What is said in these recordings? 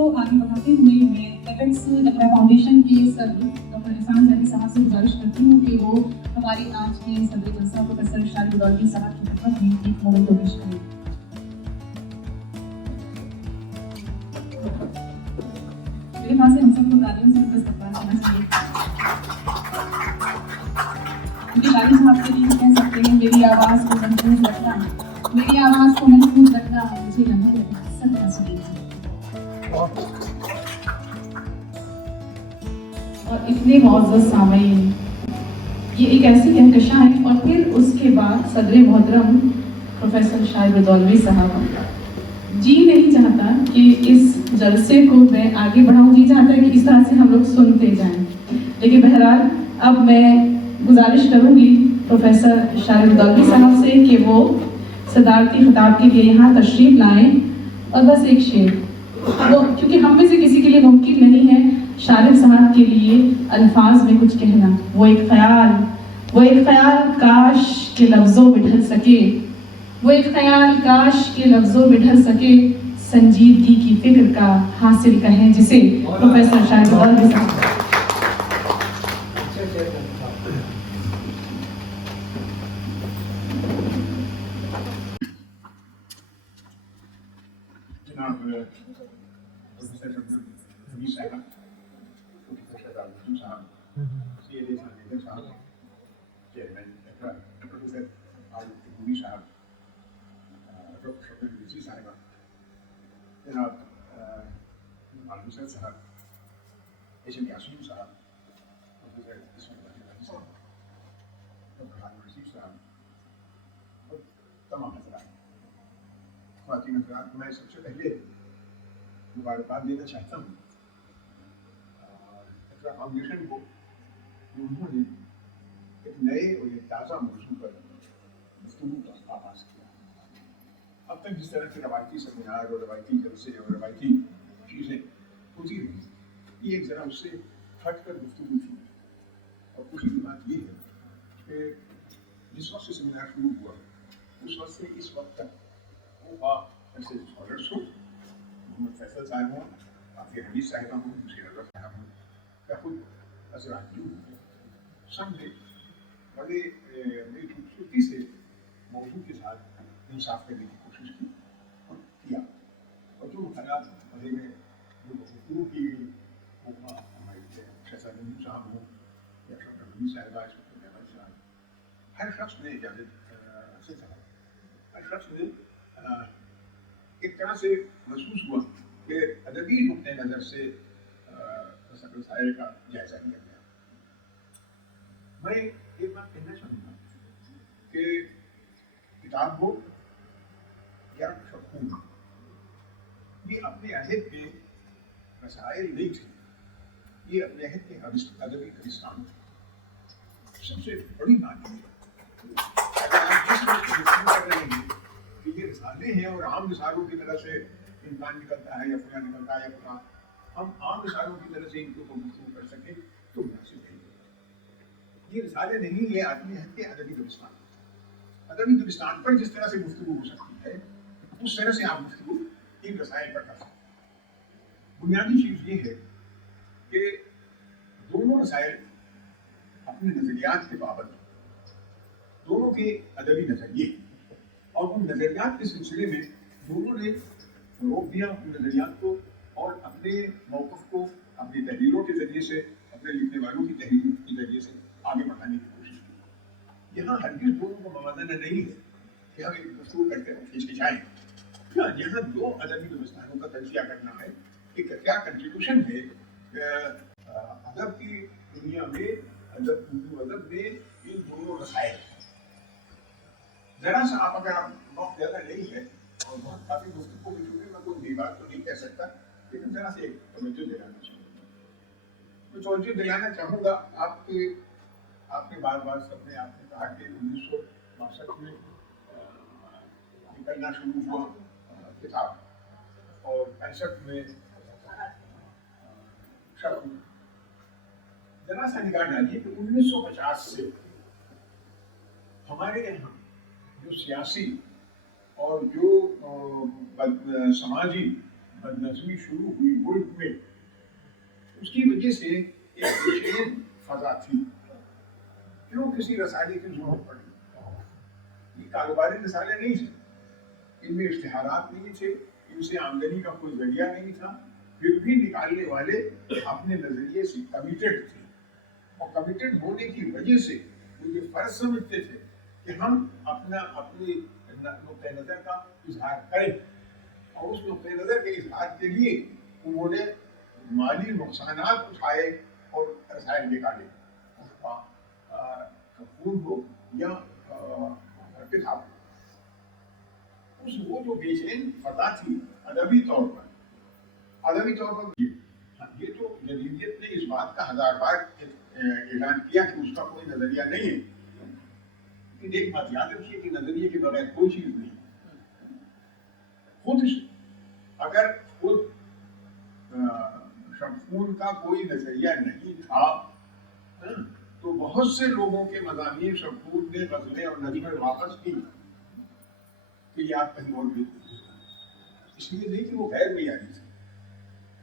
को आगे बढ़ाते हुए मैं एपेक्स फाउंडेशन के सर डॉक्टर एहसान ज़ैदी साहब से गुजारिश करती हूँ कि वो हमारी आज के सदर जलसा प्रोफेसर शारिब रुदौलवी साहब की खिदमत में एक मोमेंटो पेश करें। मेरे पास हम सबको तालियों से उनका इस्तकबाल करना चाहिए, क्योंकि शारिब साहब के लिए कह सकते हैं मेरी आवाज़ को महफूज रखना, मेरी आवाज़ को महफूज रखना मुझे नहीं सबका सुनिए। और इतने मुअज़्ज़ज़ सामीन, ये एक ऐसी कहकशां है। और फिर उसके बाद सदर मोहतरम प्रोफेसर शारिब रुदौलवी साहब, जी नहीं चाहता कि इस जलसे को मैं आगे बढ़ाऊं, जी चाहता है कि इस तरह से हम लोग सुनते जाएं, लेकिन बहरहाल अब मैं गुजारिश करूंगी प्रोफेसर शारिब रुदौलवी साहब से कि वो सदारती खिताब के लिए यहाँ तशरीफ़ लाएं और बस एक शेर, वो क्योंकि हम में से किसी के लिए मुमकिन नहीं है शारिब साहब के लिए अल्फाज में कुछ कहना। वो एक ख्याल काश के लफ्ज़ों में ढल सके, वो एक ख्याल काश के लफ्ज़ों में ढल सके, संजीदगी की फिक्र का हासिल कहें जिसे प्रोफेसर शारिब रुदौलवी साहब। मैं सबसे पहले मुबारकबाद देना चाहता हूँ इकरा फाउंडेशन को, उन्होंने एक नए और एक ताज़ा मौजू पर गुफ्तगू का आगाज़ किया। अब तक जिस तरह के रवायती सेमिनार और रवायती जलसे और रवायती चीज़ें होती रही, ये एक ज़रा उससे हट कर गुफ्तगू थी। और खुशी की बात ये है कि जिस वक्त से सेमिनार शुरू हुआ उस वक्त से इस वक्त तक वो ऐसे स्कॉलर्स हो, मोहम्मद फैसल साहब हों, आफिया हमीद साहिबा हों, मुशीर अजहर साहब हों, या खुद असराजू हों, सब ने बड़ी खूबसूरती से मौजू के साथ इंसाफ करने की कोशिश की और किया। और जो ख्याल पहले में जो गुफ्तगू की गई वो हमारी शहजाद नईम साहब हों या डॉक्टर हमीद साहिबा, अहमद साहब, हर शख्स ने हर शख्स ने एक तरह से महसूस हुआ कि अदबी नुक्ते नज़र से मसाइल का जायजा लिया गया। मैं एक बात कहना चाहूँगा कि किताब हो या शखून, ये अपने अहद के मसाइल नहीं थे, ये अपने अहद के अदबी कब्रिस्तान थे। सबसे बड़ी बात है अगर आप जिस वक्त कर रहे हैं कि ये रिसाले हैं और आम रिसालों की तरह से इम्कान निकलता है या फला निकलता है या फला, हम आम रिसालों की तरह से इनको गुफ्तगू कर सकें तो मुनासिब नहीं। ये रिसाले नहीं, ये आदमी है कि अदबी कब्रिस्तान, अदबी कब्रिस्तान पर जिस तरह से गुफ्तगू हो सकती है उस तरह से आप गुफ्तगू इन रसाइल पर कर सकते हैं। बुनियादी चीज़ ये है कि दोनों रसाइल अपने नज़रियात के बाबत, दोनों के अदबी नज़रिए और उन नज़रियात के सिलसिले में दोनों ने रोक दिया उन नज़रियात को और अपने मौक़िफ़ को अपनी तहरीरों के ज़रिए से, अपने लिखने वालों की तहरीर के ज़रिए से आगे बढ़ाने की कोशिश की। यहाँ हरगिज़ दोनों को मवाज़ना नहीं है कि हम एक गुफ्तगू करते हैं हिचकिचाएँ। यहाँ दो अदबी व्यवस्थाओं का तजिया करना है कि क्या कंट्रीब्यूशन है अदब की दुनिया में, उर्दू अदब में इन दोनों रसाइल। जरा सा आप अगर आप बहुत ज़्यादा नहीं है और बहुत काफ़ी गुफ्तगू की चुके, मैं कोई बात तो नहीं कह सकता, लेकिन जरा से एक तवज्जो दिलाना चाहूँगा। मैं तवज्जो दिलाना चाहूँगा आपने बार बार सबने आपने कहा कि 1962 में निकलना शुरू हुआ किताब और 65 में शख्स। जरा सा निगाह डालिए कि 1950 से हमारे यहाँ जो सियासी और जो समाजी बदनज़मी शुरू हुई मुल्क में, उसकी वजह से एक बेचैन फजा थी। क्यों किसी रसाले की जरूरत पड़ी? ये कारोबारी रसाले नहीं थे, इनमें इश्तिहारात नहीं थे, इनसे आमदनी का कोई जरिया नहीं था, फिर भी निकालने वाले अपने नजरिए से कमिटेड थे, और कमिटेड होने की वजह से वो ये फर्ज समझते थे कि हम अपने नुक्ते नज़र का इजहार करें, और उस नुक्ते नज़र के इजहार के लिए उन्होंने माली नुकसानात उठाए और रसायन निकाले, खून हो या किताब। उस वो जो बेचैन फजा थी अदबी तौर पर ये तो जदीदियत ने इस बात का 1000 बार ऐलान किया कि उसका कोई नजरिया नहीं है, लेकिन एक बात याद रखिए कि नजरिए के बगैर कोई चीज नहीं। अगर खुद शमखून का कोई नजरिया नहीं था तो बहुत से लोगों के मज़ामीन शमखून ने गज़लें और नज़्में वापस की कि ये आप कहीं और भी, इसलिए नहीं कि वो गैर मियानी थी,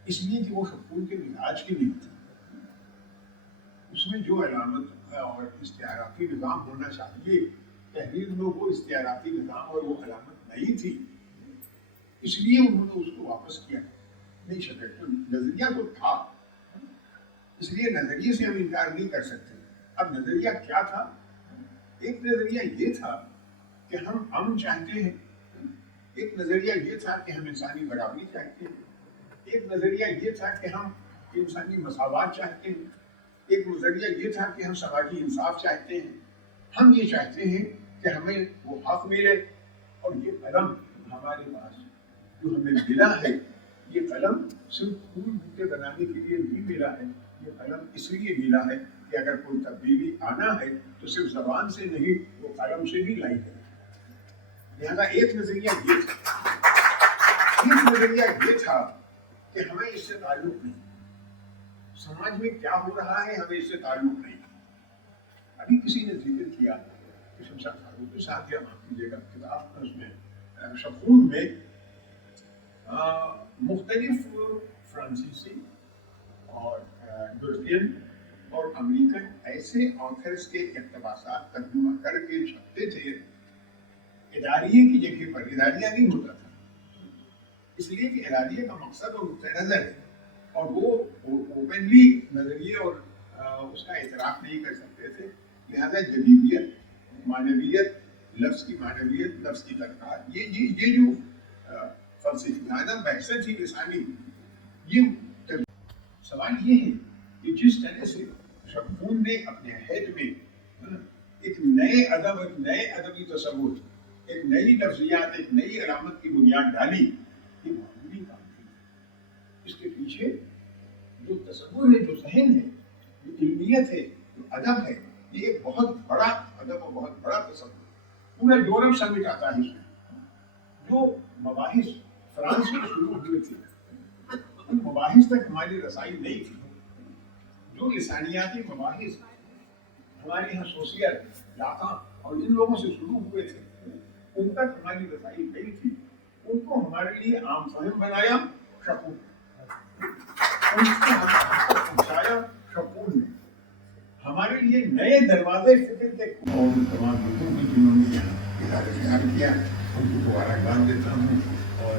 इसलिए कि वो शमखून के मिजाज की नहीं थी। उसमें जो अलामत और इस्तियाराती निज़ाम होना चाहिए, तहरीर में वो इस्तियाराती निज़ाम और वो अलामत नहीं थी, इसलिए उन्होंने उसको वापस किया। नहीं सके तो नजरिया तो था, इसलिए नजरिए से हम इनकार नहीं कर सकते। अब नजरिया क्या था? एक नजरिया ये था कि हम अमन चाहते हैं, एक नजरिया ये था कि हम इंसानी बराबरी चाहते हैं, एक नजरिया ये था कि हम इंसानी मसावात चाहते हैं, एक नजरिया ये था कि हम समाजी इंसाफ चाहते हैं। हम ये चाहते हैं कि हमें वो हक मिले, और ये कलम हमारे पास जो हमें मिला है, ये कलम सिर्फ फूल बूटे बनाने के लिए नहीं मिला है, ये कलम इसलिए मिला है कि अगर कोई तब्दीली आना है तो सिर्फ जबान से नहीं, वो कलम से भी लाई है। लिहाजा एक नजरिया ये था कि हमें इससे ताल्लुक नहीं, समाज में क्या हो रहा है हमें इससे ताल्लुक नहीं। अभी किसी ने जिक्र किया कि शमशाद फारूकी साहब या माफ कीजिएगा किताब उसमें शमखून में मुख्तलिफ फ्रांसीसी और यूरोपियन और अमेरिकन ऐसे ऑथर्स के इक़्तिबासात तर्जुमा करके छपते थे इदारिये की जगह पर। इदारिया नहीं होता था, इसलिए कि इदारिये का मकसद और नुक्ता नज़र है, और वो ओपनली नजरिए और उसका एतराफ़ नहीं कर सकते थे। लिहाजा जदीदियत, मानवियत, लफ्ज़ की मानवियत, लफ्ज़ की तरकार, ये जो फलसफाना बहसें थी लिसानी, ये सवाल ये है कि जिस तरह से शमखून ने अपने अहद में एक नए अदब, एक नए अदबी तसव्वुर, एक नई लफ्ज़ियात, एक नई अलामत की बुनियाद डाली, ये मामूली काम नहीं। इसके पीछे जो तसव्वुर है, जो ज़हन है, जो इल्मियत है, जो अदब है, ये एक बहुत बड़ा अदब और बहुत बड़ा तसव्वुर पूरा यूरोप समेट आता है। इसमें जो मबाहिस फ्रांस में शुरू हुए थे, उन मबाहिस तक हमारी रसाई नहीं थी। जो लिसानियाती मबाहिस हमारे यहाँ सोशियल, लाका और इन लोगों से शुरू हुए थे, उन तक हमारी रसाई नहीं थी। उनको हमारे लिए आम फहम बनाया शमखून, पहुँचाया शमखून ने। हमारे लिए नए दरवाजे फिक्र के और तमाम लोगों को जिन्होंने यहाँ इदारे किया, उनको मुबारकबाद देता हूँ, और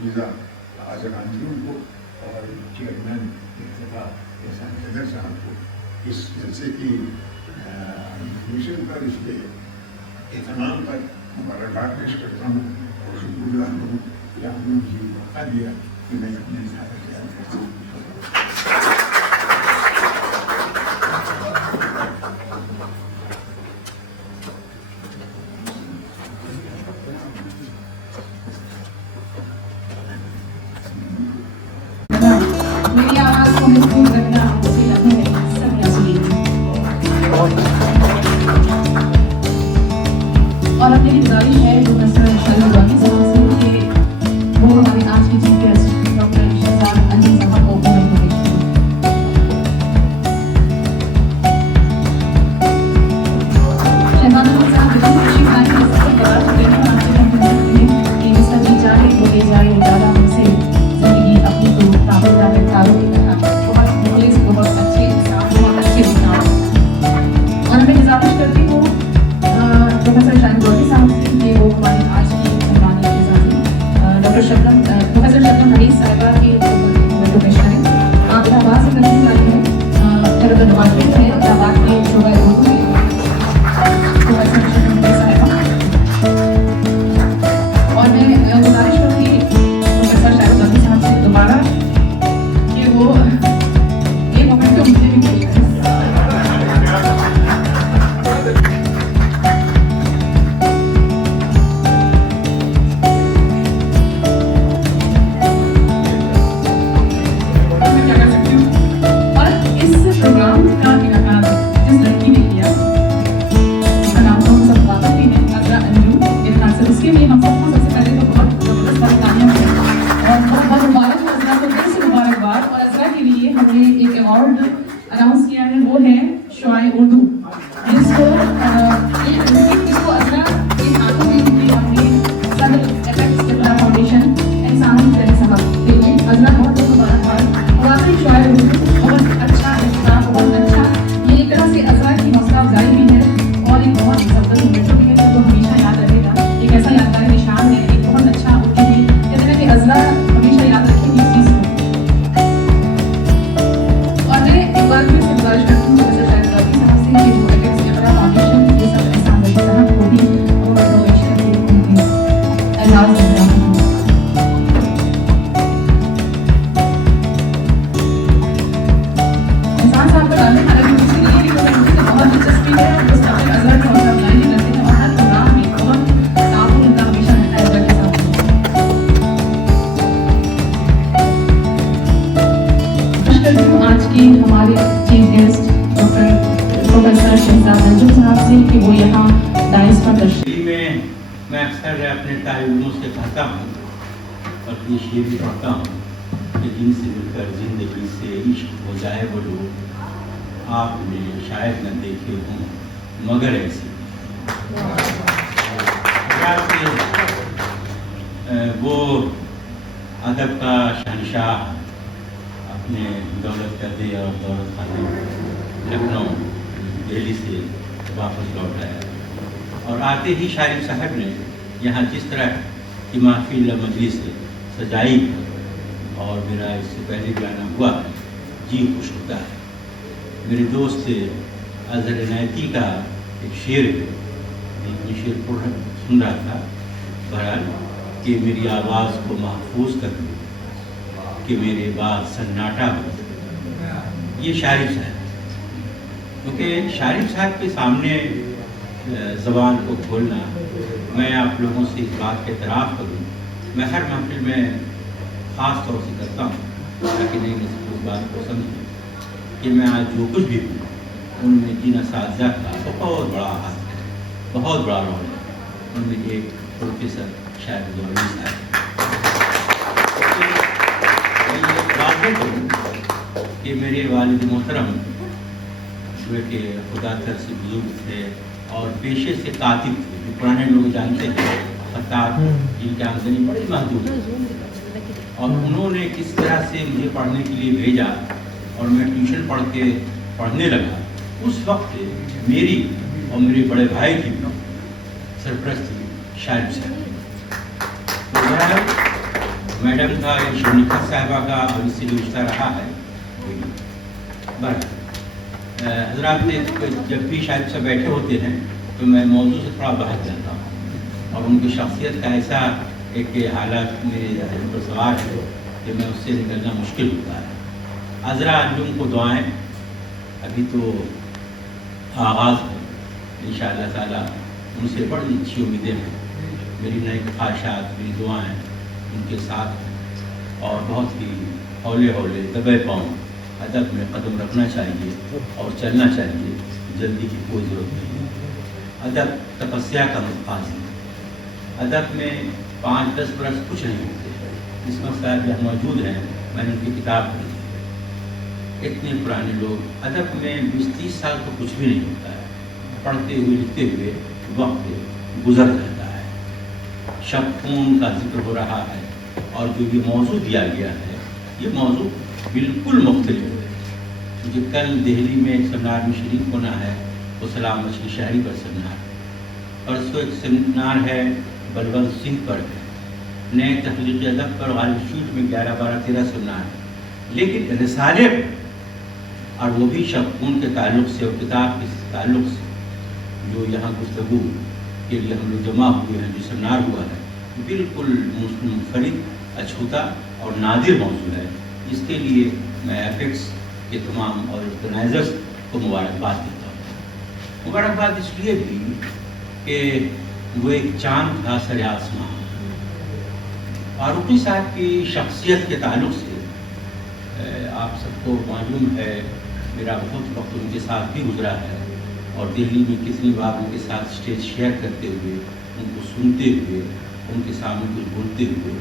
वीज़ा आज़रानियों को और चेयरमैन एहसान सदर साहब को इस जलसे की मिशन पर, इसके एहतमाम पर मुबारकबाद पेश करता हूँ और शुक्रगुज़ार हूँ कि आपने मुझे मौका दिया कि मैं अपने इज़हार ख्याल करता हूँ। मेरी आवाज़ को महफूज रखना वसीला है सब यासीन। और अब मेरी गुजारिश है प्रोफेसर शाहिद रुदौली साहब से कि वो हमारी आज की chief guest doctor Shahzad Ali साहब को حدیث صاحبہ کی خدمت پیش کریں. آپ الہٰباد سے تشریف لائی ہیں. حیدر ڈپارٹمنٹ ہے الہٰباد کے شعبہ اردو میں. اور میں گزارش کروں گی پروفیسر شاہد رضوی صاحب سے دوبارہ کہ وہ یہ مومنٹ تو مجھے بھی مل جائے. اناؤنس کیا ہے وہ ہے شعائے اردو جس کو اذرا کے ہاتھوں میں اپنے صدر ایفیکٹس ڈپلہ فاؤنڈیشن احسان حسین صاحب کے لیے اذرا بہت بہت مبارکباد. واقعی شعائے اردو بہت اچھا اختلاف بہت اچھا یہ ایک طرح سے اذرا کی حوصلہ افزائی بھی ہے اور ایک بہت زبردست مومنٹ بھی ہے جو ہمیشہ یاد رہے گا. ایک ایسا یادگار نشان ہے ایک بہت اچھا اردو بھی کہتے ہیں کہ اذرا ہمیشہ یاد رکھیں گی اس چیز کو. اور میں ایک بار پھر سے گزارش کرتی ہوں پروفیسر شاہد رضوی صاحب سے کہ وہ ایفیکٹس ڈپلہ فاؤنڈیشن یہ سب احسان رضوی صاحب کو بھی اور ڈونیشن کے اعزاز دیں. احسان صاحب کا ڈالنے حالانکہ مجھے یہ بھی بہت دلچسپی ہے اور اس طرح اذرا کی حوصلہ افزائی بھی کرتے ہیں اور ہر پروگرام میں بہت تعاون ان کا ہمیشہ رہتا ہے اذرا کے ساتھ. آج کی ہمارے چیف گیسٹ پروفیسر شہزاد انجم صاحب سے کہ وہ یہاں دائز پر تشریف. میں اکثر اپنے طالبوں سے کہتا ہوں اور اپنی شعر بھی پڑھتا ہوں کہ جن سے مل کر زندگی سے عشق ہو جائے وہ لوگ آپ نے شاید نہ دیکھے ہوں مگر ایسے وہ ادب کا شہنشاہ اپنے دولت قدے اور دولت خانے لکھنؤ دہلی سے واپس لوٹ آیا اور آتے ہی شارف صاحب نے یہاں جس طرح کی محفل مجلس سجائی اور میرا اس سے پہلے بھی آنا ہوا ہے جی خوش ہوتا ہے. میرے دوست اظہر عنایتی کا ایک شعر ہے یہ شعر سن رہا تھا بہرحال کہ میری آواز کو محفوظ کر دوں کہ میرے بعد سناٹا ہو. یہ شارف صاحب کیونکہ شارف صاحب کے سامنے زبان کو کھولنا میں آپ لوگوں سے اس بات کا اعتراف کروں. میں ہر محفل میں خاص طور سے کرتا ہوں تاکہ نئی نسل اس بات کو سمجھیں کہ میں آج جو کچھ بھی ہوں ان میں جن اساتذہ کا بہت بڑا ہاتھ ہے بہت بڑا رول ہے. ان میں ایک پروفیسر شاہد رضوی صاحب کہ میرے والد محترم جو کہ خدا تر سے بزرگ تھے اور پیشے سے کاتب تھے جو پرانے لوگ جانتے ہیں خطاط جن کی آمدنی بڑی محدود ہے اور انہوں نے کس طرح سے مجھے پڑھنے کے لیے بھیجا اور میں ٹیوشن پڑھنے لگا. اس وقت میری اور میرے بڑے بھائی کی سرپرستی شارف صاحب میڈم کا شنیکا صاحبہ کا اور اس سے جو رشتہ رہا ہے. حضرات نے جب بھی شاید سے بیٹھے ہوتے ہیں تو میں موضوع سے تھوڑا باہر جاتا ہوں اور ان کی شخصیت کا ایسا ایک حالات میرے ذہن پر سوار ہے کہ میں اس سے نکلنا مشکل ہوتا ہے. عذرا انجم کو دعائیں ابھی تو آغاز ہے انشاءاللہ تعالیٰ ان سے بڑی اچھی امیدیں ہیں. میری نئے خواہشات میری دعائیں ان کے ساتھ ہیں اور بہت ہی ہولے ہولے دبے پاؤں ادب میں قدم رکھنا چاہیے اور چلنا چاہیے. جلدی کی کوئی ضرورت نہیں ہے. ادب تپسیا کا مقام ہے. ادب میں 5-10 برس کچھ نہیں ہوتے. اس میں صاحب یہاں موجود ہیں میں نے ان کی کتاب پڑھی. اتنے پرانے لوگ ادب میں 20-30 سال تو کچھ بھی نہیں ہوتا ہے. پڑھتے ہوئے لکھتے ہوئے وقت گزر جاتا ہے. شب خون کا ذکر ہو رہا ہے اور جو یہ موضوع دیا گیا ہے یہ موضوع بالکل مختلف ہے. مجھے کل دہلی میں ایک سیمینار میں شریک ہونا ہے وہ سلام مچھلی شہری پر سیمینار. پرسوں ایک سیمینار ہے بلونت سنگھ پر ہے نئے تخلیقی ادب پر غالب شوٹ میں 11 12 13 سننا ہے، لیکن رسالے پر اور وہ بھی شبخون کے تعلق سے اور کتاب کے تعلق سے جو یہاں گفتگو کے لیے ہم لوگ جمع ہوئے ہیں، جو سیمینار ہوا ہے، بالکل منفرد، اچھوتا اور نادر موضوع ہے. اس کے لیے میں ایپیکس کے تمام اور آرگنائزرز کو مبارکباد دیتا ہوں. مبارکباد اس لیے بھی کہ وہ ایک چاند تھا سر آسمان. فاروقی صاحب کی شخصیت کے تعلق سے آپ سب کو معلوم ہے، میرا بہت وقت ان کے ساتھ بھی گزرا ہے، اور دہلی میں کتنی بار ان کے ساتھ اسٹیج شیئر کرتے ہوئے، ان کو سنتے ہوئے، ان کے سامنے کچھ بولتے ہوئے،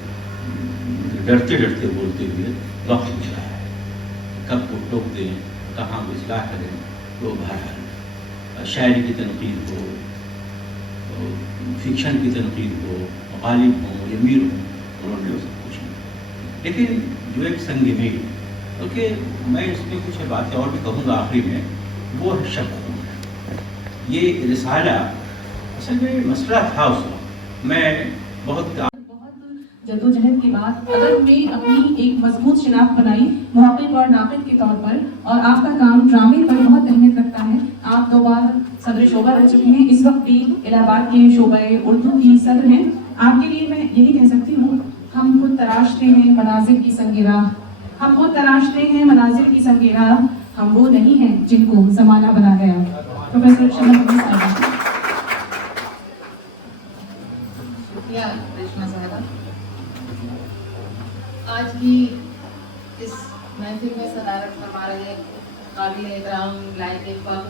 ڈرتے ڈرتے بولتے ہوئے وقت گزرا ہے. کب وہ ٹوک دیں، کہاں وہ اصلاح کریں. تو بہرحال شاعری کی تنقید ہو، فکشن کی تنقید ہو، غالب ہوں یا میر ہوں، انہوں نے سب کچھ نہیں. لیکن جو ایک سنگ میل، کیونکہ میں اس میں کچھ باتیں اور بھی کہوں گا آخری میں، وہ ہے شبخون. یہ رسالہ اصل میں مسئلہ تھا اس وقت. میں بہت جدوجہد کے بعد ادب میں اپنی ایک مضبوط شناخت بنائی، محقق اور ناقد کے طور پر، اور آپ کا کام ڈرامے پر بہت اہمیت رکھتا ہے. آپ 2 بار صدر شعبہ رہ چکے ہیں، اس وقت بھی الہ آباد کے شعبہ اردو کی صدر ہیں. آپ کے لیے میں یہی کہہ سکتی ہوں، ہم خود تراشتے ہیں مناظر کی سنگ راہ، ہم خود تراشتے ہیں مناظر کی سنگ راہ، ہم وہ نہیں ہیں جن کو زمانہ بنا گیا. پروفیسر شمس صاحب. شکریہ ریشما صاحبہ. آج کی اس محفل میں صدارت فرما رہے قابل احترام لائق فاخر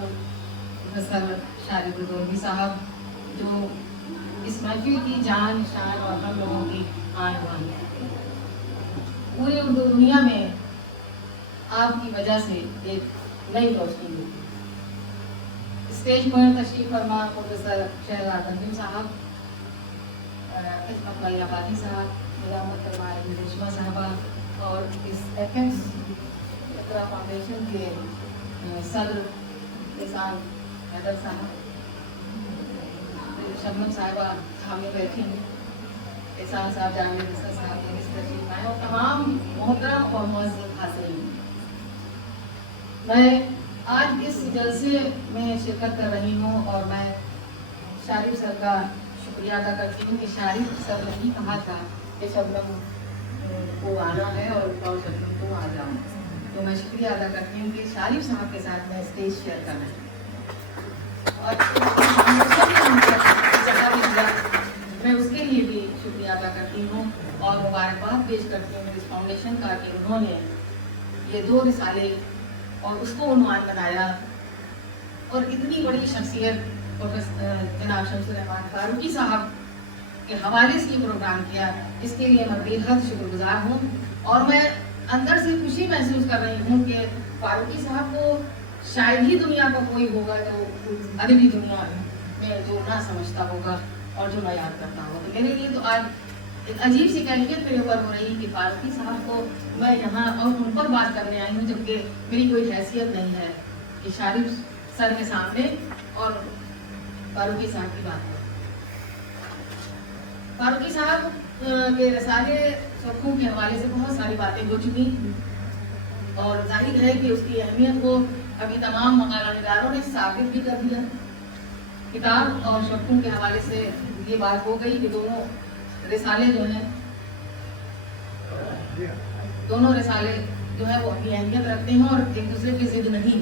پروفیسر شارب ردولوی صاحب، جو اس محفل کی جان شان اور ہم لوگوں کی آن بان ہے. پوری اردو دنیا میں آپ کی وجہ سے ایک نئی روشنی ہوئی. اسٹیج پر تشریف فرما پروفیسر شہزاد تنظیم صاحب، خدمت بھائی آبادی صاحب، مداحمت فرما رہی ریشما صاحبہ، اور اس ایپیکس اقرا فاؤنڈیشن کے صدر احسان حیدر صاحب، شبنم صاحبہ ہمیں بیٹھی ہیں، احسان صاحب، جامع نثار صاحب، اس تشریف آئے، اور تمام محترم اور معزز حاضرین. میں آج اس جلسے میں شرکت کر رہی ہوں، اور میں شارب سر کا شکریہ ادا کرتی ہوں کہ شارب سر نے ہی کہا تھا کہ شبنم کو آنا ہے اور شبنم کو آ جاؤں. تو میں شکریہ ادا کرتی ہوں کہ شارب صاحب کے ساتھ میں اسٹیج شیئر کرنا ہے. اور میں اس کے لیے بھی شکریہ ادا کرتی ہوں اور مبارکباد پیش کرتی ہوں اس فاؤنڈیشن کا کہ انہوں نے یہ 2 رسالے اور اس کو عنوان بنایا، اور اتنی بڑی شخصیت جناب شمس الرحمان فاروقی صاحب کے حوالے سے یہ پروگرام کیا. اس کے لیے میں بے حد شکر گزار ہوں، اور میں اندر سے خوشی محسوس کر رہی ہوں کہ فاروقی صاحب کو شاید ہی دنیا کا کوئی ہوگا جو ادبی دنیا میں جو نہ سمجھتا ہوگا اور جو نہ یاد کرتا ہوگا. تو میرے لیے تو آج ایک عجیب سی کیفیت میرے اوپر ہو رہی ہے کہ فاروقی صاحب کو میں یہاں اور ان پر بات کرنے آئی ہوں، جبکہ میری کوئی حیثیت نہیں ہے کہ شارب سر کے سامنے اور فاروقی صاحب کی بات کریں. فاروقی صاحب کے رسالے شبخون کے حوالے سے بہت ساری باتیں ہو چکی، اور ظاہر ہے کہ اس کی اہمیت کو ابھی تمام مقالہ نگاروں نے ثابت بھی کر دیا. کتاب اور شبخون کے حوالے سے یہ بات ہو گئی کہ دونوں رسالے جو ہے وہ اپنی اہمیت رکھتے ہیں اور ایک دوسرے کی ضد نہیں.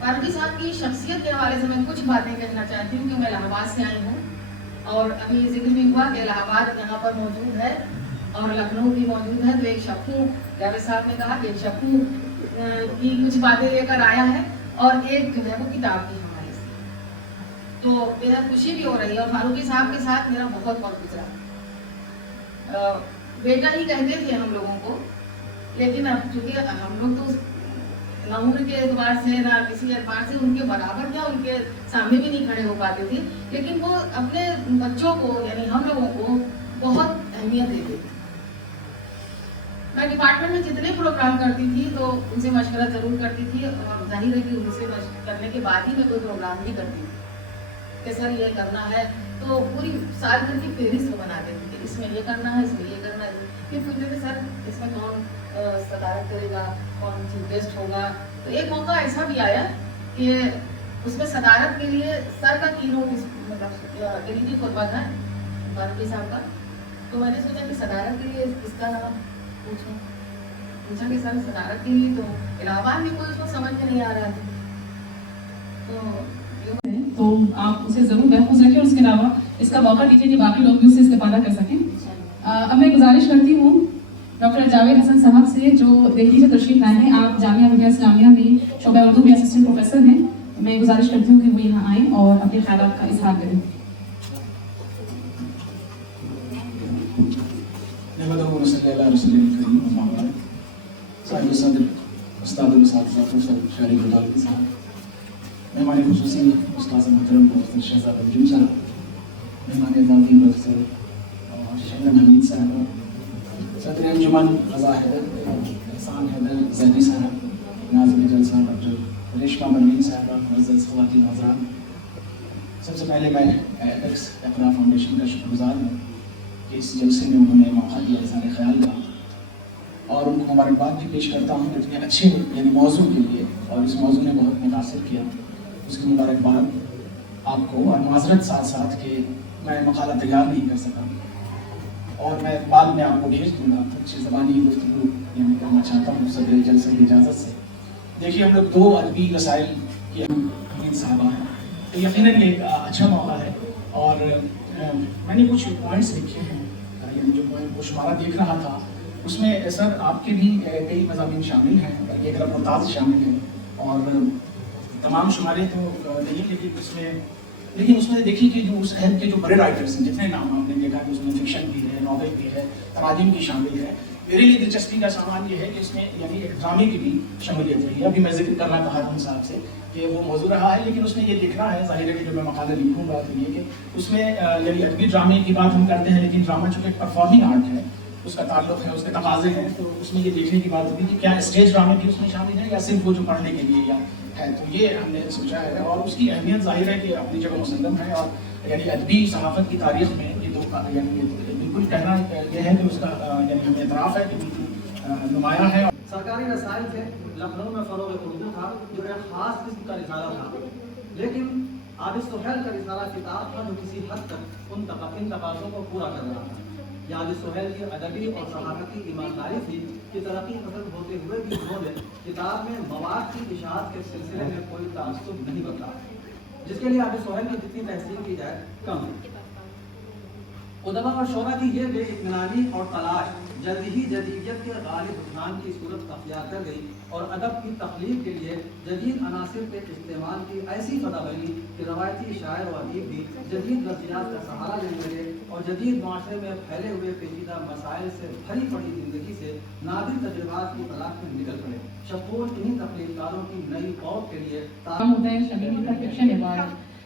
فاروقی صاحب کی شخصیت کے حوالے سے میں کچھ باتیں کہنا چاہتی ہوں کہ میں الہ آباد سے آئی ہوں، اور ابھی ذکر بھی ہوا کہ الہ آباد یہاں پر موجود ہے اور لکھنؤ بھی موجود ہے. تو ایک شبخون جاوید صاحب نے کہا کہ شبخون کی کچھ باتیں لے کر آیا ہے، اور ایک جو ہے وہ کتاب کے حوالے سے. تو بےحد خوشی بھی ہو رہی ہے، اور فاروقی صاحب کے ساتھ میرا بہت وقت گزرا. بیٹا ہی کہتے تھے ہم لوگوں کو، لیکن اب چونکہ ہم لوگ تو نہ عمر کے اعتبار سے نہ کسی اعتبار سے ان کے برابر کیا ان کے سامنے بھی نہیں کھڑے ہو پاتے تھے، لیکن وہ اپنے بچوں کو یعنی ہم لوگوں کو بہت اہمیت دیتے تھے. میں ڈپارٹمنٹ میں جتنے پروگرام کرتی تھی تو ان سے مشورہ ضرور کرتی تھی، اور ظاہر ہے کہ ان سے کرنے کے بعد ہی میں کوئی پروگرام نہیں کرتی تھی کہ سر یہ کرنا ہے. تو پوری سال بھر کی فہرست بنا دیتی تھی इसमें ये करना है, इसमें ये करना है। फिर पूछते थे सर इसमें कौन सदारत करेगा, कौन चीफ गेस्ट होगा। तो एक मौका ऐसा भी आया कि उसमें सदारत के लिए सर का कीनोट मतलब एलईडी खुतबा था बानवी साहब का। तो मैंने सोचा कि सदारत के लिए इसका नाम पूछा कि सर सदारत के लिए तो इलाहाबाद में कोई उसको समझ में नहीं आ रहा था। तो आप उसे ज़रूर महफूज रखें और उसके अलावा इसका मौका दीजिए कि बाकी लोग भी उससे इस्तेफादा कर सकें। अब मैं गुजारिश करती हूँ डॉक्टर जावेद हसन साहब से, जो दिल्ली से तशरीफ लाए हैं। आप जामिया मिलिया इस्लामिया में शोबा उर्दू में असिस्टेंट प्रोफेसर हैं। मैं गुजारिश करती हूँ कि वो यहाँ आएँ और अपने ख्यालात का इजहार करें। मेहमान खुसूसी उस्ताद मोहतरम प्रोफेसर शहजाद अर्जुन साहब, मेहमान एज़ाज़ी प्रोफेसर शबनम हमीद साहब, सदर अंजुमन रज़ा हैदर, एहसान हैदर ज़ैदी साहब, नाज़िम जलसा डॉक्टर रेशमा परवीन साहबा, मुअज़्ज़ज़ ख़वातीन हज़रात, सबसे पहले मैं एपेक्स इक़रा फाउंडेशन का शुक्रगुज़ार हूँ कि इस जलसे में उन्होंने मौका दिया इज़हार ख़याल का, और उनको मुबारकबाद भी पेश करता हूँ इतने अच्छे यानी मौजू के लिए, और इस मौजू ने बहुत मुतासिर किया, उसकी मुबारकबाद आपको। और माजरत साथ साथ कि मैं मकाला तैयार नहीं कर सका और मैं बाद में आपको भेज दूँगा, अच्छी ज़बानी गुफ्तगू यानी करना चाहता हूँ सदर जलसे की इजाज़त से। देखिए हम लोग 2 अदबी रसाइल की हमीद साहबा हैं, तो यकीनन ये अच्छा मौका है। और मैंने कुछ पॉइंट्स लिखे हैं, यानी जो पॉइंट शुमारा देख रहा था उसमें सर आपके भी कई मज़ामीन शामिल हैं, एक रिपोर्टाज शामिल है, और तमाम शुमारे तो नहीं, लेकिन उसमें देखिए कि जो उस अहद के जो बड़े राइटर्स हैं, जितने नाम आपने देखा कि उसमें फिक्शन भी है, नॉवेल भी है, तराजीम भी शामिल है। मेरे लिए दिलचस्पी का सामान ये है कि इसमें यानी एक ड्रामे की भी शमूलियत रही है। अभी मैं जिक्र करना चाह रहा हूँ साहब से कि वो मौजूद रहा है, लेकिन उसमें ये देखना है, ज़ाहिर है कि जो मैं मकाला लिखूँगा तो ये कि उसमें यानी अदबी ड्रामे की बात हम करते हैं, लेकिन ड्रामा चूँकि एक परफॉर्मिंग आर्ट है, उसका ताल्लुक है, उसके तकाजे हैं, तो उसमें ये देखने की बात होगी कि क्या स्टेज ड्रामे भी उसमें शामिल है या सिर्फ वो जो पढ़ने के लिए या है। तो ये हमने सोचा है, और उसकी अहमियत ज़ाहिर है कि अपनी जगह मुसल्लम है, और यानी अदबी सहाफ़त की तारीख़ में ये दो यानी बिल्कुल कहना यह है कि उसका यानी हमें एतराफ़ है कि बिल्कुल नुमाया है। सरकारी रसायल थे, लखनऊ में फ़रोग़ उर्दू था जो एक ख़ास किस्म का रिसाला था, लेकिन आबिद सुहैल का रिसाला किताब था जो किसी हद तक इन तकाज़ों को पूरा कर रहा था। यह आबिद सुहैल की अदबी और सहाफ़ती ईमानदारी थी कि तरक्की पसंद होते हुए भी उन्होंने किताब में मवाद की इशाअत के सिलसिले में कोई ताअस्सुब नहीं बरता, जिसके लिए आबिद सुहैल की जितनी तहसीन की जाए कम है। उदमा और शोरा की ये बेइत्मीनानी और तलाश जल्दी ही जदीदियत के गालिब रुझान की सूरत अख्तियार कर गई, और अदब की तख्लीक के लिए जदीद अनासिर के इस्तेमाल की ऐसी फदा बनी कि रवायती शायर व अदीब भी जदीद लफ्ज़ियात का सहारा लेने लगे, और जदीद माशरे में फैले हुए पेचीदा मसाइल से भरी पड़ी ज़िंदगी से नादिर तजुर्बात की तलाश में निकल पड़े। शफूर इन्हीं तख्लीक़कारों की नई पौध के लिए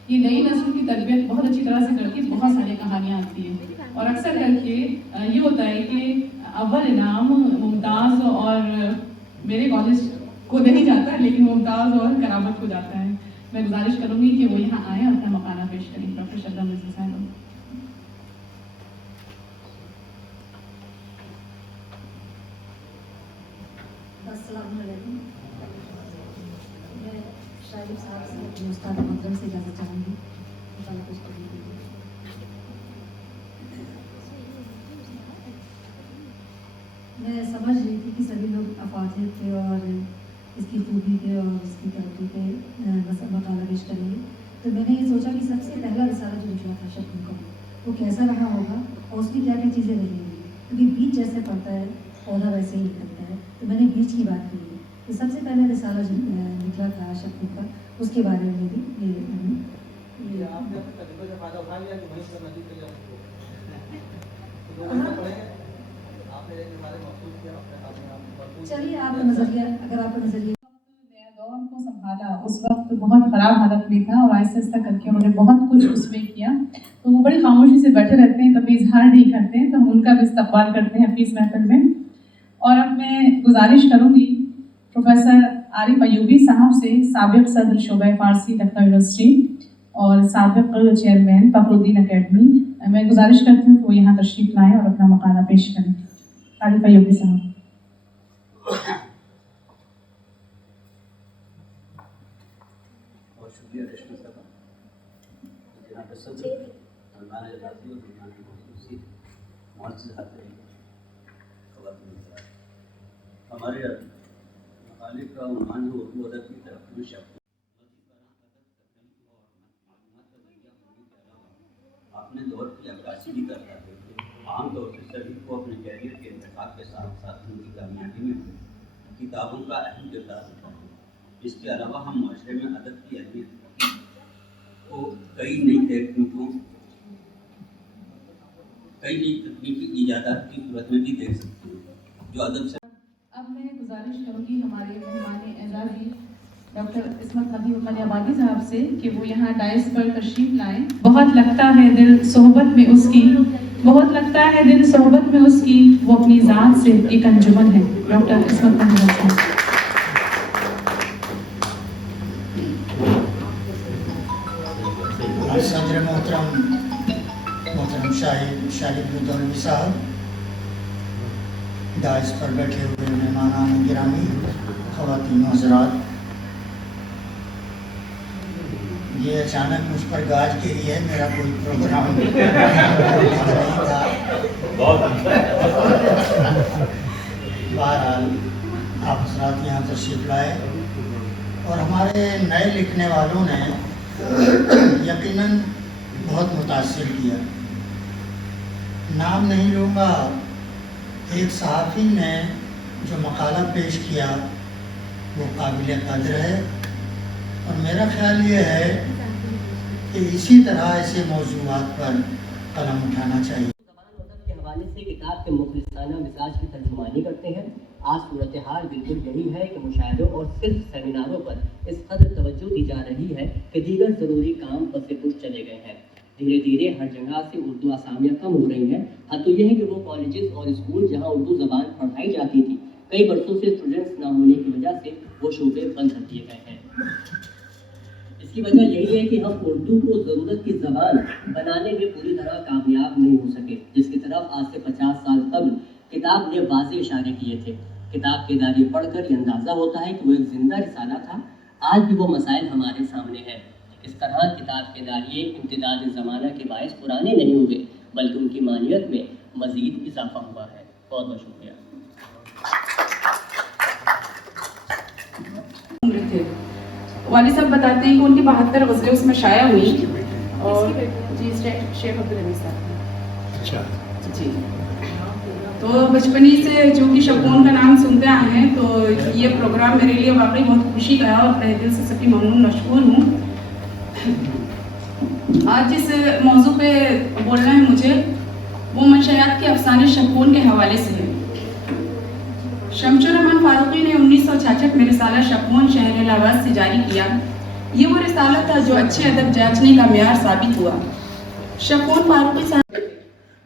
ये नई नस्ल की तरबियत बहुत अच्छी तरह से करती है, बहुत सारी कहानियाँ आती हैं, और अक्सर करके ये होता है कि अव्वल इनाम मुमताज़ और मेरे कॉलेज को नहीं जाता, लेकिन मुमताज़ और करामत को जाता है। मैं गुजारिश करूँगी कि वो यहाँ आए और अपना मकाना पेश करें। डॉक्टर शबनम मिर्ज़ा साहब। अस्सलाम वालेकुम। मैं शाहिद साहब से अपने उस्ताद मोहतरम से इजाज़त चाहूँगी। मैं समझ रही थी कि सभी लोग अफाजिल थे और इसकी खूबी पे और इसकी तरक्की पे मकाला पेश करेंगे, तो मैंने ये सोचा कि सबसे पहला रिसाला जो निकला था शबनम का वो कैसा रहा होगा और उसकी क्या क्या चीज़ें रहेंगी, क्योंकि बीज जैसे पड़ता है पौधा वैसे ही निकलता है। तो मैंने बीज की बात की है कि सबसे पहले रिसाला जो निकला था शबनम का, उसके बारे में भी ये आपने अपने तजुर्बे से फ़ायदा उठा लिया कि वहीं से नज़दीक के लिए चलिए आपका नज़रिया, अगर आपका नज़रिया दौर को संभाला उस वक्त बहुत ख़राब हालत में था, और आहिस्ता आहिस्ता करके उन्होंने बहुत कुछ उसमें किया। तो वो बड़ी खामोशी से बैठे रहते हैं, कभी इजहार नहीं करते हैं, तो हम उनका भी इस्तक़बाल करते हैं अपनी इस महफिल में। और अब मैं गुजारिश करूँगी प्रोफेसर आरिफ अयूबी साहब से, साबिक़ सदर शोबा फ़ारसी लखनऊ यूनिवर्सिटी, और साबिक चेयरमैन फखरुद्दीन अकेडमी, मैं गुजारिश करती हूँ कि वो यहाँ तशरीफ लाएँ और अपना मकाला पेश करें। आरिफ अयूबी साहब। बहुत शुक्रिया रेशमा साहब, जनाब सदर फरमान इजाज़ी और मेहमान की खुसूसी मुअज़्ज़ज़ हाज़रीन, ख़वातीन हज़रात, हमारे मकाले का उन्वान है उर्दू अदब की तरक्की में शक्ल। अपने दौर की अक्कासी भी करता है, आमतौर से सभी को अपने कैरियर के इंतखाब के साथ साथ उनकी कामयाबी में किताबों का अहम किरदार होता है। इसके अलावा हम माशरे में अदब की अहमियत को कई नई तकनीकी ईजादात की सूरत में भी देख सकते हैं जो अदब से। अब मैं गुजारिश करूँगी हमारे मेहमान एजाज़ी डॉक्टर इस्मत नबी मलियाबादी साहब से कि वो यहाँ डाइस पर तशरीफ लाएं। बहुत लगता है दिल सोहबत में उसकी, बहुत लगता है दिल सोहबत में उसकी, वो अपनी ज़ात से एक अंजुमन है। डॉक्टर इस्मत नबी साहब। सदर मोहतरम शाहिद रुदौलवी साहब, दाइस पर बैठे हुए मेहमान गिरामी, ख़वातीन हज़रात, ये अचानक मुझ पर गाज के लिए मेरा कोई प्रोग्राम नहीं था। बहरहाल आप हज़रात यहाँ तशरीफ़ लाए और हमारे नए लिखने वालों ने यकीनन बहुत मुतासिर किया। नाम नहीं लूँगा, एक सहाफ़ी ने जो मकाला पेश किया वो काबिल कद्र है और मेरा ख्याल ये है कि इसी तरह ऐसे मौज़ूआत पर कलम उठाना चाहिए। के हवाले से किताब के मुखलिसाना मिजाज की तर्जुमानी करते हैं। आज सूरत हाल बिल्कुल यही है कि मुशायरों और सिर्फ सेमिनारों पर इस कदर तवज्जो दी जा रही है कि दीगर ज़रूरी काम बसे कुछ चले गए हैं। धीरे धीरे हर जगह से उर्दू असामियाँ कम हो रही हैं। हाँ तो यह है कि वो कॉलेजेस और स्कूल जहाँ उर्दू ज़बान पढ़ाई जाती थी, कई बरसों से स्टूडेंट्स ना होने की वजह से वो शोबे बंद कर दिए गए हैं। इसकी वजह यही है कि हम उर्दू को ज़रूरत की ज़बान बनाने में पूरी तरह कामयाब नहीं हो सके, जिसकी तरफ आज से 50 साल कबल किताब ने वाज़ेह इशारे किए थे। किताब के दायरे पढ़कर ये अंदाज़ा होता है कि वो एक ज़िंदा रिसाला था। आज भी वो मसाइल हमारे सामने हैं। इस तरह किताब के दायरे इम्तिदाद ज़माना के बायस पुराने नहीं हुए, बल्कि उनकी मानियत में मज़ीद इजाफा हुआ है। बहुत बहुत शुक्रिया। वालिद साहब बताते हैं कि उनकी 72 गज़लें उसमें शाया हुई और जी शेख अब्दुल हमीद साहब। अच्छा जी, तो बचपनी से जो कि शबून का नाम सुनते आए हैं, तो ये प्रोग्राम मेरे लिए वाकई बहुत खुशी का है और तहे दिल से सच्ची ममनून मशकूर हूँ। आज जिस मौजू पे बोलना है मुझे, वो मंशियात के अफसाने शबून के हवाले से है। शमशुर रहमान फारूकी ने 1966 में रिसाला शबून शहर लावाज से जारी किया। ये वो रिसाला था जो अच्छे अदब जांचने का मेयार साबित हुआ। शबून फारूकी साहब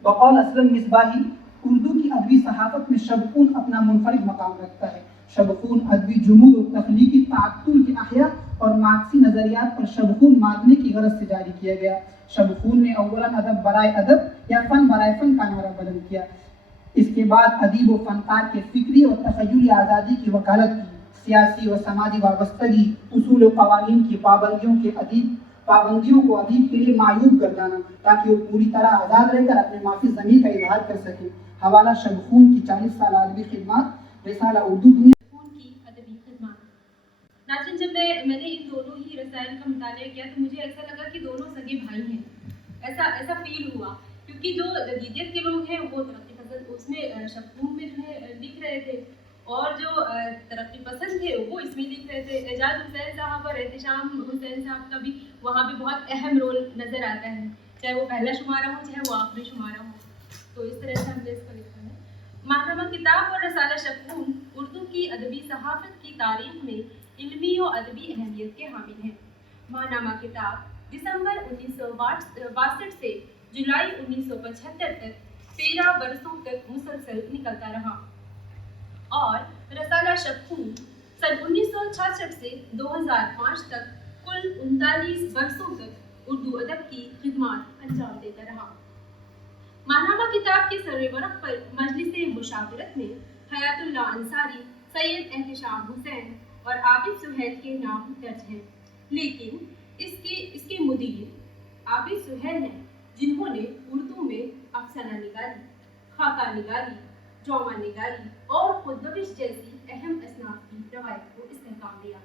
बकौल असलम मिसबाही, उर्दू की अदबी सहाफ़त में शबून अपना मुनफरिद मकाम रखता है। शबून अदबी जुमूद और तख्लीकी ताअत्तुल के अहया और मार्क्सी नज़रियात पर शबून मारने की गरज से जारी किया गया। शबून ने अव्वलन अदब बराए अदब या फ़न बराए फ़न का नारा बुलंद किया। इसके बाद अदीब व फ़नकार के फ़िक्री और तख़य्युली आज़ादी की वकालत की। सियासी और समाजी वाबस्तगी, उसूल व क़वानीन की पाबंदियों को अदीब के लिए मायूब गर्दाना, ताकि वो पूरी तरह आज़ाद रहकर अपने माफ़ी ज़मीन का इजहार कर सके। हवाला शबून की 40 साल अदबी खिदमत, रिसाला उर्दू दुनिया की अदबी खिदमत। नाज़रीन, जब मैंने इन दोनों ही रसायल का मुताला किया तो मुझे ऐसा लगा कि दोनों सगे भाई हैं। ऐसा फील हुआ, क्योंकि जो जदीदियत के लोग हैं वो तरक्की पसंद उसमें शबून में जो है लिख रहे थे, और जो तरक्की पसंद थे वो इसमें लिख रहे थे। एजाज हुसैन साहब और एहतिशाम हुसैन साहब का भी वहाँ पे बहुत अहम रोल नज़र आता है, चाहे वो पहला शुमारा हो चाहे वो आखिरी शुमारा हो। तो इस तरह से हमने इसको लिखा है। माहनामा किताब और रसाला शबून उर्दू की अदबी सहाफ़त की तारीख में इल्मी और अदबी अहमियत के हामिल हैं। माहनामा किताब दिसंबर 1962 से जुलाई 1975 तक 13 बरसों तक मुसलसल निकलता रहा, और रसाला शबून सन 1966 से 2005 तक कुल 39 बरसों तक उर्दू अदब की खिदमत अंजाम देता रहा। माहनामा किताब के सरवरक़ पर मजलिस मुशावरत में हयातुल्लाह अंसारी, सैयद एहतिशाम हुसैन और आबिद सुहैल के नाम दर्ज हैं, लेकिन इसके मुदीर आबिद सुहैल हैं, जिन्होंने उर्दू में अफसाना निगारी, खाका निगारी, ड्रामा निगारी और खुदनविश जैसी अहम असनाफ की रवायत को इस्तेहकाम दिया।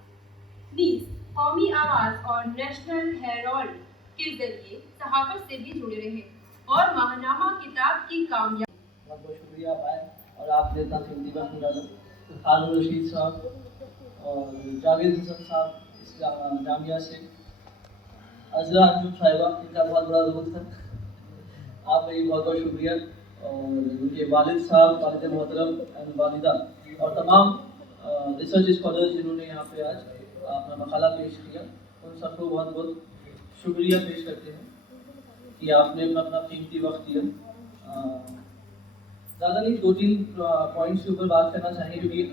नीज़ कौमी आवाज़ और नेशनल हेराल्ड के जरिए सहाफ़त से भी जुड़े रहे और माहनामा किताब की कामयाबी। बहुत बहुत शुक्रिया आप आए और आपने इतना कीमती वक्त निकाला। हारून रशीद साहब और जावेद हसन साहब इस जामिया से, अजरा अंजुम साहिबा, इनका बहुत बड़ा रोल था, आपका भी बहुत बहुत शुक्रिया। और उनके वालिद साहब, वालिद मोहतरम एंड वालिदा और तमाम रिसर्च स्कॉलर्स जिन्होंने यहाँ पे आज अपना मकाला पेश किया, उन सबको बहुत बहुत शुक्रिया पेश करते हैं कि आपने अपना कीमती वक्त दिया। ज़्यादा नहीं, 2-3 पॉइंट्स के ऊपर बात करना चाहेंगे क्योंकि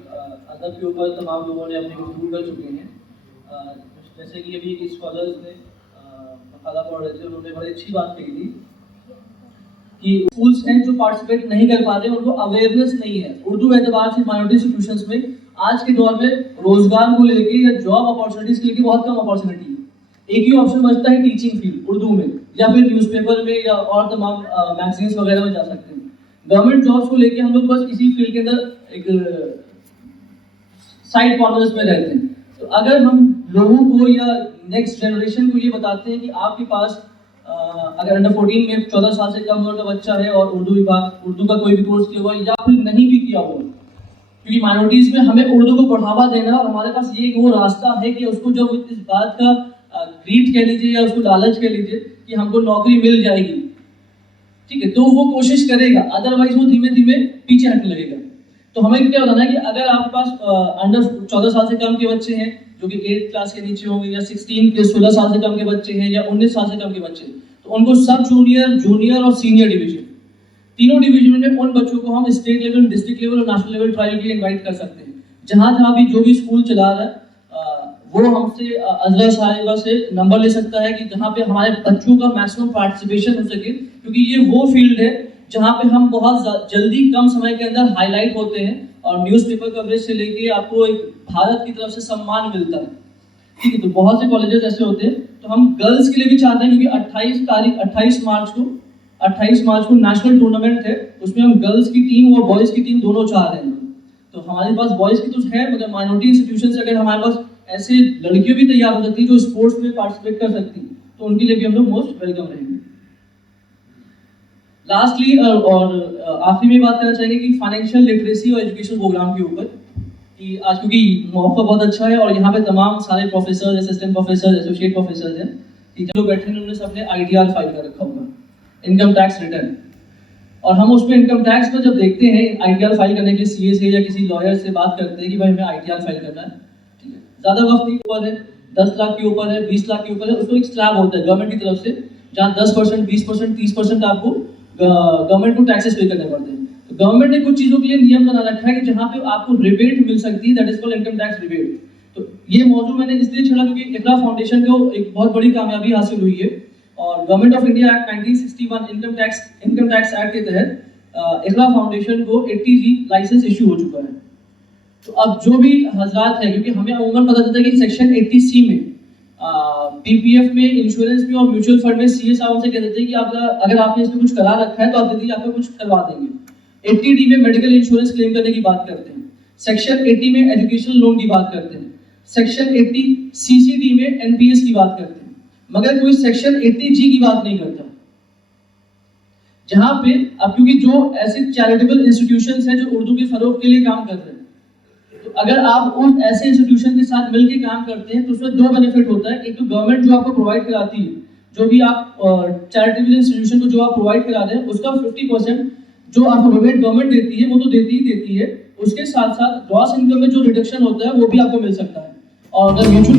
अदब के ऊपर तमाम लोगों ने अपनी गुफ्तगू कर चुके हैं। जैसे कि अभी स्कॉलर्स ने मकाला पढ़ रहे थे, उन्होंने बड़ी अच्छी बात कही थी कि स्कूल्स हैं जो पार्टिसिपेट नहीं कर पाते, उनको अवेयरनेस नहीं है। उर्दू एतबार से माइनॉरिटी इंस्टीट्यूशंस में आज के दौर में रोजगार को लेके या जॉब अपॉर्चुनिटीज के लेके बहुत कम अपॉर्चुनिटी है। एक ही ऑप्शन बचता है टीचिंग फील्ड उर्दू में, या फिर न्यूज़पेपर में या और तमाम मैगजीन्स वगैरह में जा सकते हैं। गवर्नमेंट जॉब्स को लेके हम लोग बस इसी फील्ड के अंदर एक साइड कॉर्नर्स में रहते हैं। तो अगर हम लोगों को या नेक्स्ट जनरेशन को ये बताते हैं कि आपके पास अगर अंडर 14 में 14 साल से कम उम्र का बच्चा है और उर्दू का कोई भी कोर्स किया हुआ या फिर नहीं भी किया हुआ, क्योंकि माइनॉरिटीज में हमें उर्दू को बढ़ावा देना और हमारे पास ये वो रास्ता है कि उसको जब इस बात का ग्रीड कह लीजिए या उसको लालच कह लीजिए कि हमको नौकरी मिल जाएगी, ठीक है, तो वो कोशिश करेगा, अदरवाइज वो धीमे धीमे पीछे हटने लगेगा। तो हमें क्या बताना है कि अगर आपके पास अंडर 14 साल से कम के बच्चे हैं जो कि 8th क्लास के नीचे होंगे, या 16 साल से कम के बच्चे हैं, या 19 साल से कम के बच्चे, तो उनको सब जूनियर, जूनियर और सीनियर डिवीजन, तीनों डिवीजन में उन बच्चों को हम स्टेट लेवल, डिस्ट्रिक्ट लेवल और नेशनल लेवल ट्रायल के लिए इन्वाइट कर सकते हैं। जहाँ भी जो भी स्कूल चला रहा है वो हमसे अजरा साहिबा से नंबर ले सकता है कि जहाँ पे हमारे बच्चों का मैक्सिमम पार्टिसिपेशन हो सके, क्योंकि ये वो फील्ड है जहाँ पे हम बहुत जल्दी कम समय के अंदर हाईलाइट होते हैं और न्यूज़पेपर कवरेज से लेके आपको एक भारत की तरफ से सम्मान मिलता है, ठीक है। तो बहुत से कॉलेजेस ऐसे होते हैं, तो हम गर्ल्स के लिए भी चाहते हैं क्योंकि 28 मार्च को नेशनल टूर्नामेंट है, उसमें हम गर्ल्स की टीम और बॉयज़ की टीम दोनों चाह रहे हैं। तो हमारे पास बॉयज़ की तो है, मगर माइनॉरिटी इंस्टीट्यूशन से अगर हमारे पास ऐसे लड़कियों भी तैयार हो सकती है जो स्पोर्ट्स में पार्टिसिपेट कर सकती हैं, तो उनके लिए भी हम लोग मोस्ट वेलकम रहेंगे। लास्टली और आखिरी में बात करना चाहेंगे कि फाइनेंशियल लिटरेसी और एजुकेशन प्रोग्राम के ऊपर, कि आज क्योंकि मौका बहुत अच्छा है और यहाँ पे तमाम सारे professor, assistant professor, associate professor हैं, कि जो बैठे हैं उन्होंने सबने ITR फाइल कर रखा होगा, इनकम टैक्स रिटर्न, और हम उसमें इनकम टैक्स में जब देखते हैं ITR फाइल करने के लिए CA से या किसी लॉयर से बात करते हैं कि भाई हमें ITR फाइल करना है, ठीक है, ज़्यादा वक्त नहीं ऊपर है, 10 लाख के ऊपर है, 20 लाख के ऊपर है, उसको एक स्लैब होता है गवर्नमेंट की तरफ से, जहाँ 10%, 20%, 30% आपको गवर्नमेंट को टैक्सेस पे करने पड़ते हैं। तो गवर्नमेंट ने कुछ चीज़ों के लिए नियम बना रखा है कि जहाँ पे आपको रिबेट मिल सकती है, that is called income tax rebate. तो ये मौजूद मैंने इसलिए छेड़ा क्योंकि इकरा फाउंडेशन को एक बहुत बड़ी कामयाबी हासिल हुई है, और government of India act 1961 income tax act के तहत इकरा फाउंडेशन को 80G लाइसेंस इशू हो चुका है। तो अब जो भी हजरात है, क्योंकि हमें अमूमन पता चलता है कि सेक्शन 80C में PPF में, इंश्योरेंस में और म्यूचुअल फंड में CA साहब हमसे कह देते हैं कि आपका अगर आपने इसमें कुछ करा रखा है तो आप दीदी आपका कुछ करवा देंगे। 80D में मेडिकल इंश्योरेंस क्लेम करने की बात करते हैं, सेक्शन 80 में एजुकेशनल लोन की बात करते हैं, सेक्शन 80 CCD में NPS की बात करते हैं, मगर कोई सेक्शन 80G की बात नहीं करता, जहाँ पे अब क्योंकि जो ऐसे चैरिटेबल इंस्टीट्यूशंस हैं जो उर्दू के फरोग के लिए काम कर रहे हैं, तो अगर आप उन ऐसे इंस्टीट्यूशन के साथ मिलकर काम करते हैं तो उसमें 2 बेनिफिट होता है। एक तो गवर्नमेंट जो आपको प्रोवाइड कराती है, जो भी आप चैरिटेबल इंस्टीट्यूशन को जो आप प्रोवाइड करा रहे हैं उसका 50% जो आपको रिबेट गवर्नमेंट देती है वो तो देती है, उसके साथ साथ ग्रॉस इनकम में जो रिडक्शन होता है वो भी आपको मिल सकता है। और अगर म्यूचुअल